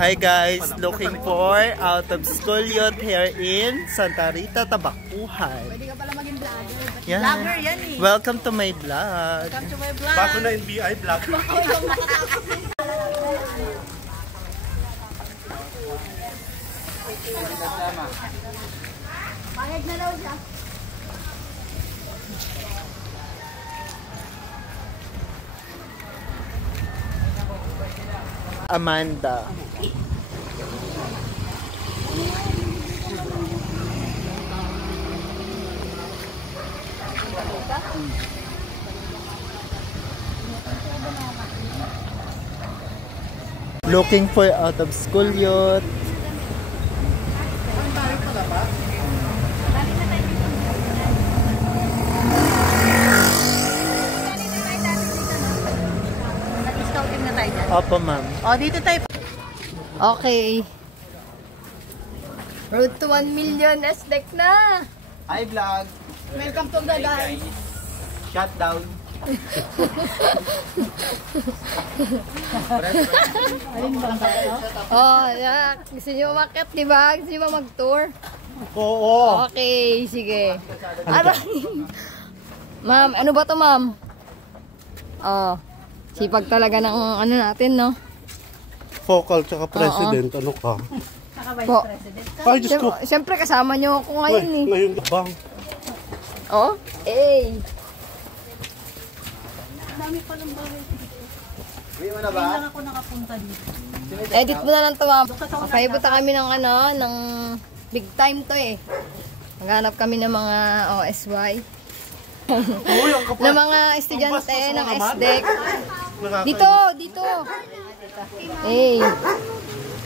Hi guys, looking for out of school youth here in Santa Rita, Tabacuhan. Pwede ka pala maging vlogger. Yeah. Vlogger yan eh. Welcome to my vlog. Welcome to my vlog. Bago na yung BI vlog. Pahig na daw siya. Amanda. Looking for out of school youth. Nag-scouting na tayo dyan. Opo, ma'am. O, dito tayo. Okay. Road to 1 million SDEC na. Hi, vlog. Welcome to the guys. Shutdown. Oh, yeah. Gusto nyo umakit, di ba? Gusto nyo mag-tour? Oo. Okay, sige. Ano? Ma'am, ano ba to, ma'am? Oh, sipag talaga ng ano natin, no? Focal tsaka president, ano ka? Po. Ay, Diyos ko. Siyempre, kasama nyo ako ngayon, eh. Ngayon bang? Oh, eh. Edit mo na lang to, ma'am. Pahibuta kami ng ano, ng big time to eh. Maghanap kami ng mga OSY. ng mga estudyante ng SDEC. Dito, dito. Eh.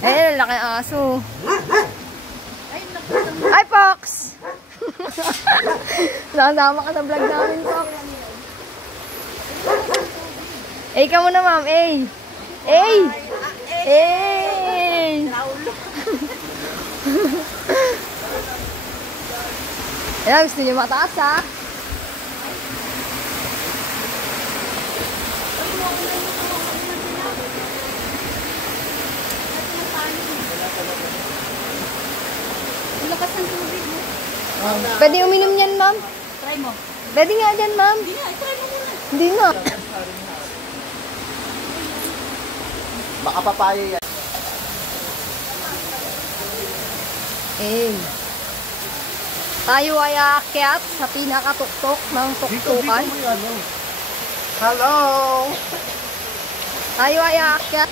Eh, laki ang aso. Ay, Fox! Nakasama ka sa vlog namin, Fox. Eh, ka muna, ma'am. Eh. Eh. Eh. Ayan, gusto niyo mataas, ha? Lakas ng tubig, no? Pwede uminom yan, ma'am? Try mo. Pwede nga dyan, ma'am. Hindi nga, try mo muna. Hindi nga. Baka papaya yan. Eh. Tayo ay aakyat sa pinakatuktok ng tuktukan. Hello! Tayo ay aakyat.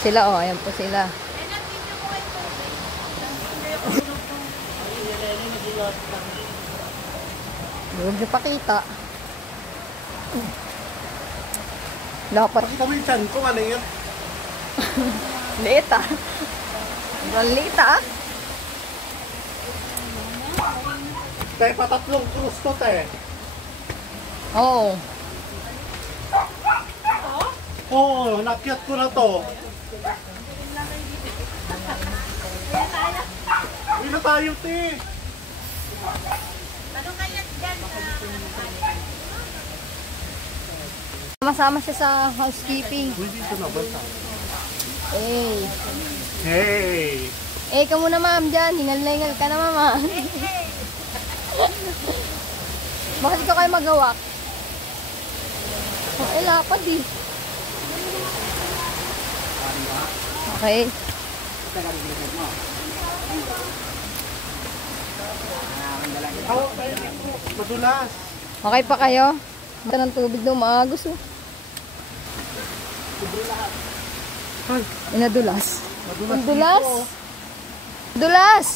Sila, oh. Ayan po sila. Huwag niyo pakita. Dapat. Paminsan ko, ano yun? Liit, ah. Ang liit, ah. Kaya patatlong krus to, te. Oo. Oo, nakyat ko na to. Uwi na tayo, te. Masama siya sa housekeeping. Uy, dito na ba tayo? Eh. Hey! Eh, ka muna, ma'am, dyan. Hingal na hingal ka na, mama. Bakit ikaw kayo magawak? Eh, lapad eh. Okay. Madulas. Okay pa kayo? Ito ng tubig daw, maagos oh. Inadulas. Madulas? Dulas!